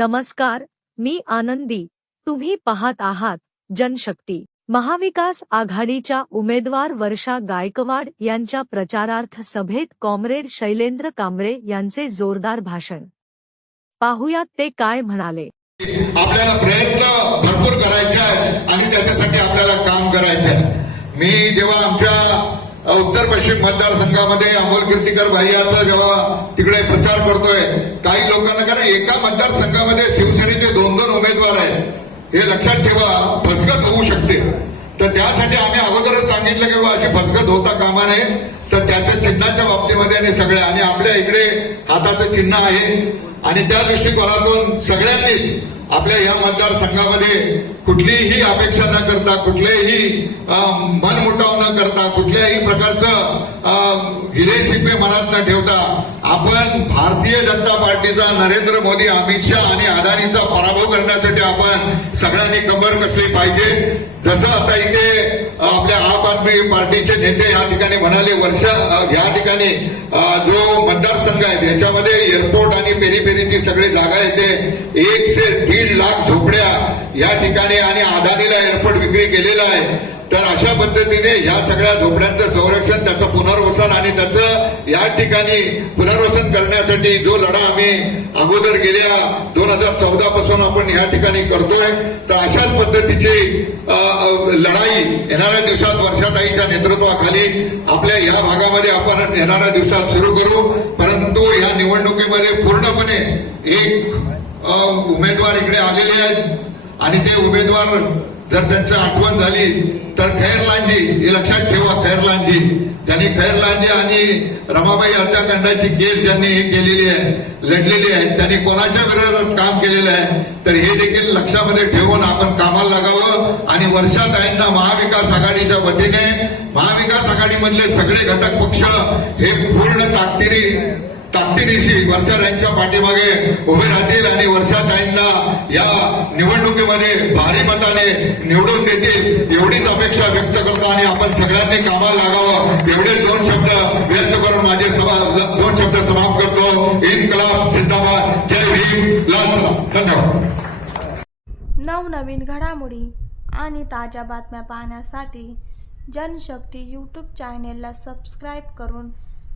नमस्कार मी आनंदी. तुम्ही पाहत आहात जनशक्ती. महाविकास आघाडीच्या उमेदवार वर्षा गायकवाड यांच्या प्रचारार्थ सभेत कॉम्रेड शैलेंद्र कांबळे यांचे जोरदार भाषण. पाहुयात ते काय म्हणाले. आपल्याला प्रयत्न भरपूर करायचे आहेत आणि त्याच्यासाठी आपल्याला काम करायचे आहे मी जेव्हा आमच्या उत्तर पश्चिम मतदारसंघामध्ये अमोल कीर्तिकर भाईयाचा जेव्हा तिकडे प्रचार करतोय काही लोकांना कारण एका मतदारसंघामध्ये शिवसेनेचे दोन दोन उमेदवार आहेत. हे लक्षात ठेवा फसगत होऊ शकते. तर त्यासाठी आम्ही अगोदरच सांगितलं की बाबा अशी फसगत होता कामा नये. तर त्याच्या चिन्हाच्या बाबतीमध्ये आणि सगळ्या आणि आपल्या इकडे हाताचं चिन्ह आहे. आणि त्या दृष्टिकोनातून सगळ्यांनीच आपल्या या मतदारसंघामध्ये कुठलीही अपेक्षा न करता कुठलेही मनमुटाव न करता कुठल्याही प्रकारचं गिरेशिपे मनात न ठेवता आपण भारतीय जनता पार्टीचा नरेंद्र मोदी अमित शहा आणि अदानीचा पराभव करण्यासाठी आपण सगळ्यांनी कंबर कसली पाहिजे. जसं आता इथे आपल्या आप आदमी पार्टीचे नेते या ठिकाणी म्हणाले वर्ष या ठिकाणी जो मतदारसंघ आहे याच्यामध्ये एअरपोर्ट आणि पेरीपेरीची सगळी जागा येते. एक ते दीड लाख झोपड्या या ठिकाणी आणि अदानीला एअरपोर्ट विक्री केलेला आहे. तर अशा पद्धतीने या सगळ्या झोपड्यांचं संरक्षण त्याचं आणि त्याचं या ठिकाणी पुनर्वसन करण्यासाठी जो लढा आम्ही अगोदर गेल्या दोन हजार चौदा पासून आपण या ठिकाणी करतोय तर अशाच पद्धतीची लढाई येणाऱ्या दिवसात वर्षाताईच्या नेतृत्वाखाली आपल्या या भागामध्ये आपण येणाऱ्या दिवसात सुरू करू. परंतु या निवडणुकीमध्ये पूर्णपणे एक उमेदवार इकडे आलेले आहेत. आणि ते उमेदवार जर त्यांची आठवण झाली तर खैरलांजी हे लक्षात ठेवा खैरलांजी त्यांनी खैरलांजी आणि रमाबाई हत्याकांडाची केस ज्यांनी हे केलेली आहे लढलेली आहे त्यांनी कोणाच्या विरोधात काम केलेलं आहे तर हे देखील लक्षामध्ये ठेवून आपण कामाला लागावं आणि वर्षात आईंना महाविकास आघाडीच्या वतीने महाविकास आघाडीमधले सगळे घटक पक्ष हे पूर्ण ताकदीने ताकदीनिशी वर्षाताईंच्या पाठीमागे उभे राहतील आणि वर्षा ताईंना या निवडणुकीमध्ये भारी मताने निवडून देतील एवढीच अपेक्षा व्यक्त करतो आणि आपण सगळ्यांनी कामाला लागावं. एवढे दोन शब्द व्यक्त करून माझे सभा दोन शब्द समाप्त करतो. इनकलाब जिंदाबाद. जय भीम. लाल धन्यवाद. नवनवीन घडामोडी आणि ताज्या बातम्या पाहण्यासाठी जनशक्ती यूट्यूब चॅनेलला सबस्क्राईब करून